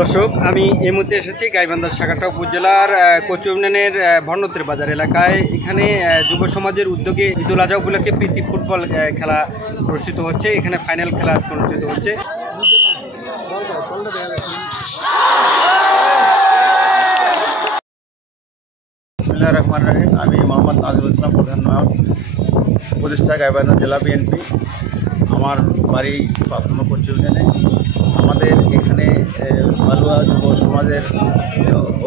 দর্শক, আমি এই মুহূর্তে এসেছি গাইবান্ধা শাখাটা উপজেলার কচু ইউনিয়নের ভন্নতের বাজার এলাকায়। এখানে যুব সমাজের উদ্যোগে ঈদুল আজহা উপলক্ষে প্রীতি ফুটবল খেলা অনুষ্ঠিত হচ্ছে। এখানে ফাইনাল খেলা অনুষ্ঠিত হচ্ছে। বিসমিল্লাহির রহমানির রহিম। আমি মোহাম্মদ নাজিমুল ইসলাম, প্রধান নায়ক উপদেষ্টা, গাইবান্ধা জেলা বিএনপি। আমার বাড়ি ৫ নম্বর কচু ইউনিয়নে। আমাদের এখানে বালুয়া যুব সমাজের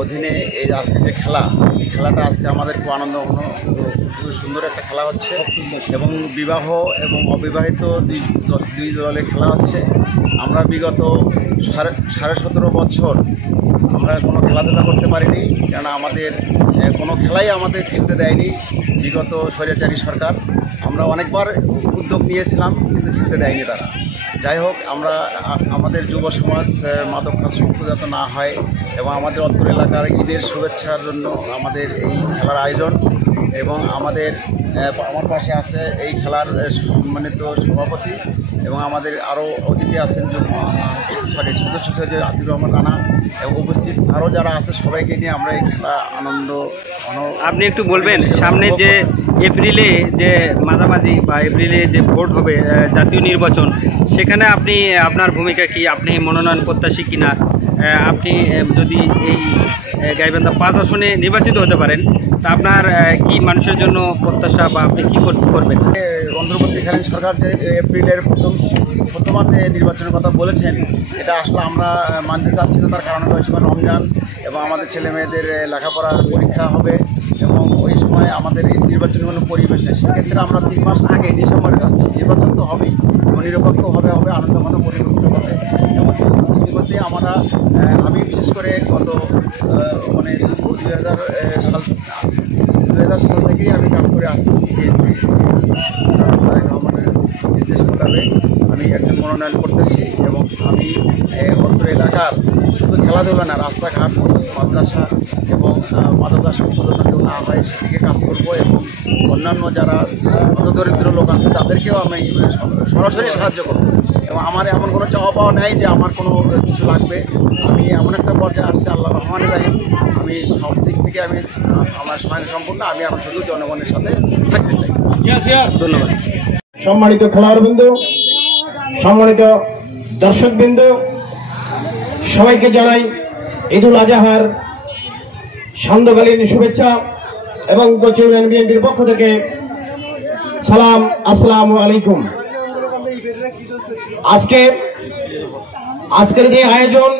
অধীনে এই আজকে যে খেলাটা আজকে আমাদের খুব আনন্দঘন, খুব সুন্দর একটা খেলা হচ্ছে এবং বিবাহ এবং অবিবাহিত দুই দলের খেলা হচ্ছে। আমরা বিগত সাড়ে 17 বছর আমরা কোনো খেলাধুলা করতে পারিনি, কেননা আমাদের কোনো খেলাই আমাদের খেলতে দেয়নি বিগত স্বৈরাচারী সরকার। আমরা অনেকবার উদ্যোগ নিয়েছিলাম কিন্তু খেলতে দেয়নি তারা। যাই হোক, আমাদের যুব সমাজ মাদকাসক্ত যাতে না হয় এবং আমাদের অত্র এলাকার ঈদের শুভেচ্ছার জন্য আমাদের এই খেলার আয়োজন। এবং আমার পাশে আছে এই খেলার সম্মানিত সভাপতি এবং আমাদের আরও অতিথি আছেন সদস্য সচিব আতিকুর রহমান রানা এবং উপস্থিত আরও যারা আছে সবাইকে নিয়ে আমরা এই খেলা আনন্দ। আপনি একটু বলবেন, সামনে যে এপ্রিলে যে মাঝামাঝি বা এপ্রিলে যে ভোট হবে জাতীয় নির্বাচন, সেখানে আপনি আপনার ভূমিকা কি? আপনি মনোনয়ন প্রত্যাশী কিনা? আপনি যদি এই গাইবান্ধা 5 আসনে নির্বাচিত হতে পারেন, তা আপনার কি মানুষের জন্য প্রত্যাশা বা আপনি কী করবেন? অন্তর্বর্তীকালীন সরকার যে এপ্রিলের প্রথমার্ধে নির্বাচনের কথা বলেছেন, এটা আসলে আমরা মানতে চাচ্ছি না। তার কারণ হলো সময় রমজান এবং আমাদের ছেলে মেয়েদের লেখাপড়ার পরীক্ষা হবে এবং ওই সময় আমাদের নির্বাচনের কোনো পরিবেশ নেই। সেক্ষেত্রে আমরা 3 মাস আগে ডিসেম্বরে যাচ্ছি। নির্বাচন তো হবেই, নিরপেক্ষ হবে আনন্দঘন পরিবর্তিত হবে। এবং ইতিমধ্যে আমি বিশেষ করে গত 2000 সাল থেকেই আমি কাজ করে আসতেছি। নির্দেশ মোতাবেক আমি একজন মনোনয়ন করতেছি এবং আমি অত্র এলাকার শুধু খেলাধুলা না, রাস্তাঘাট, মাদ্রাসা এবং মাদকাসক্ত যেন কেউ না হয় সেদিকে কাজ করব এবং অন্যান্য যারা দরিদ্র লোক আছে তাদেরকেও আমি সরাসরি সাহায্য করব। এবং আমার এমন কোনো চাওয়া পাওয়া নেই যে আমার কোনো কিছু লাগবে। আমি এমন একটা পর্যায়ে আসছি, আল্লাহ রহমানির রহিম, আমি সব দিক থেকে আমার স্বয়ংসম্পূর্ণ। আমি এখন শুধু জনগণের সাথে থাকতে চাই। ধন্যবাদ। সম্মানিত খেলোয়াড়বৃন্দ, সম্মানিত দর্শকবৃন্দ, সবাইকে জানাই ঈদুল আজহার সান্ধ্যকালীন শুভেচ্ছা এবং কচু ইউনিয়ন বিএনপির পক্ষ থেকে সালাম, আসসালামু আলাইকুম। আজকের যে আয়োজন,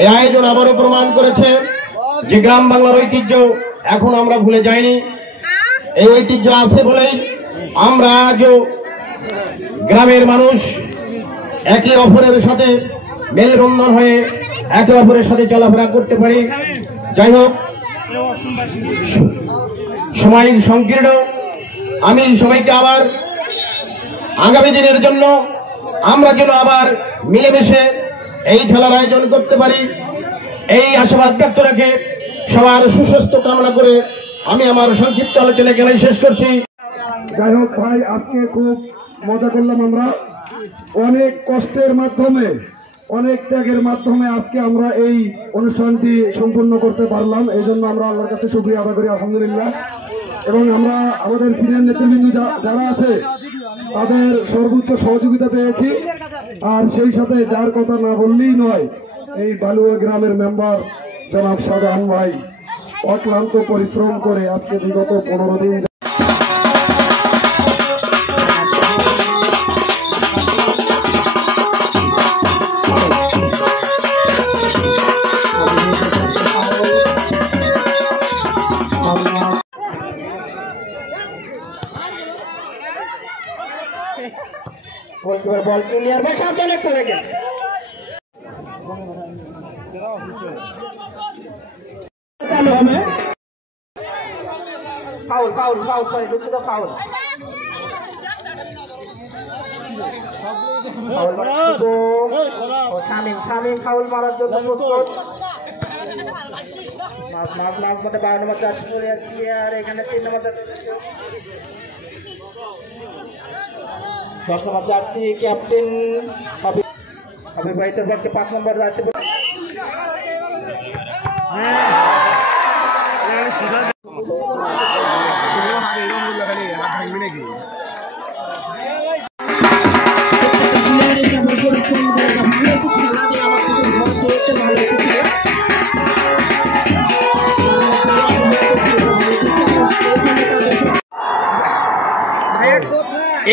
এই আয়োজন আবারও প্রমাণ করেছে যে গ্রাম বাংলার ঐতিহ্য এখন আমরা ভুলে যাইনি। এই ঐতিহ্য আছে বলেই আমরা আজও গ্রামের মানুষ একে অপরের সাথে মেলবন্ধন হয়ে একে অপরের সাথে চলাফেরা করতে পারি। যাই হোক, সময় সংকীর্ণ। আমি সবাইকে আবার আগামী দিনের জন্য আমরা যেন আবার মিলেমিশে এই খেলার আয়োজন করতে পারি, এই আশাবাদ ব্যক্ত রেখে সবার সুস্বাস্থ্য কামনা করে আমি আমার সংক্ষিপ্ত আলোচনা এখানেই শেষ করছি। যাই হোক ভাই, আজকে খুব মজা করলাম। আমরা অনেক কষ্টের মাধ্যমে, অনেক ত্যাগের মাধ্যমে আজকে আমরা এই অনুষ্ঠানটি সম্পন্ন করতে পারলাম। এই জন্য আমরা আল্লাহর কাছে শুকরিয়া আদায় করি, আলহামদুলিল্লাহ। এবং আমরা আমাদের সিনিয়র নেতৃবৃন্দ যারা আছে তাদের সর্বোচ্চ সহযোগিতা পেয়েছি। আর সেই সাথে যার কথা না বললেই নয়, এই বালুয়া গ্রামের মেম্বার জনাব শাহজাহান ভাই অক্লান্ত পরিশ্রম করে আজকে বিগত 15 দিন বল ক্লিয়ার ভাই, সাবধানে একটা দেখেন। ফাউল ফাউল ফাউল সরি, দুঃখিত, ফাউল শামীম ফাউল মারার জন্য প্রস্তুত। মাঝ মধ্যে 12 নম্বর জার্সি পরে আসছে আর এখানে 3 নম্বর 10 নম্বর জার্সি ক্যাপ্টেন হাবিব ভাই, তার পক্ষে 5 নম্বর জার্সি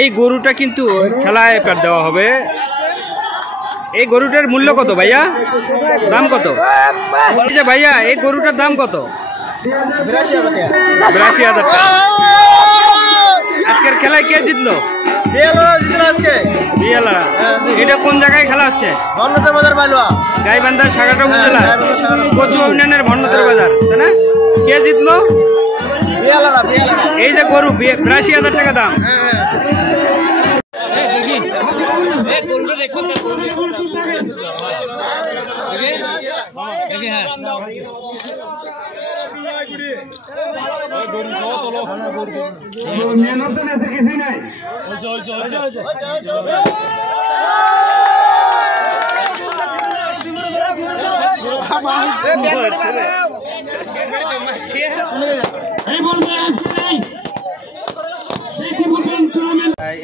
এই গরুটা কিন্তু খেলায় পেট দেওয়া হবে। এই গরুটার মূল্য কত ভাইয়া, দাম কত? বলছে ভাইয়া এই গরুটার দাম কত? 82,000 টাকা। আজকের খেলায় কে জিতলো? এটা কোন জায়গায় খেলা হচ্ছে? গাইবান্ধার সাগাটা উপজেলা কচু ইউনিয়নের ভন্নতর বাজার, তাই না? কে জিতলো? এই যে গরু 82,000 টাকা দাম। কিছুই নাই।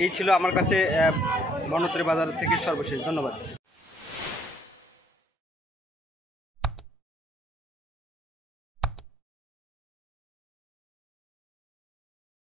এই ছিল আমার কাছে বনতরী বাজার থেকে সর্বশেষ। ধন্যবাদ।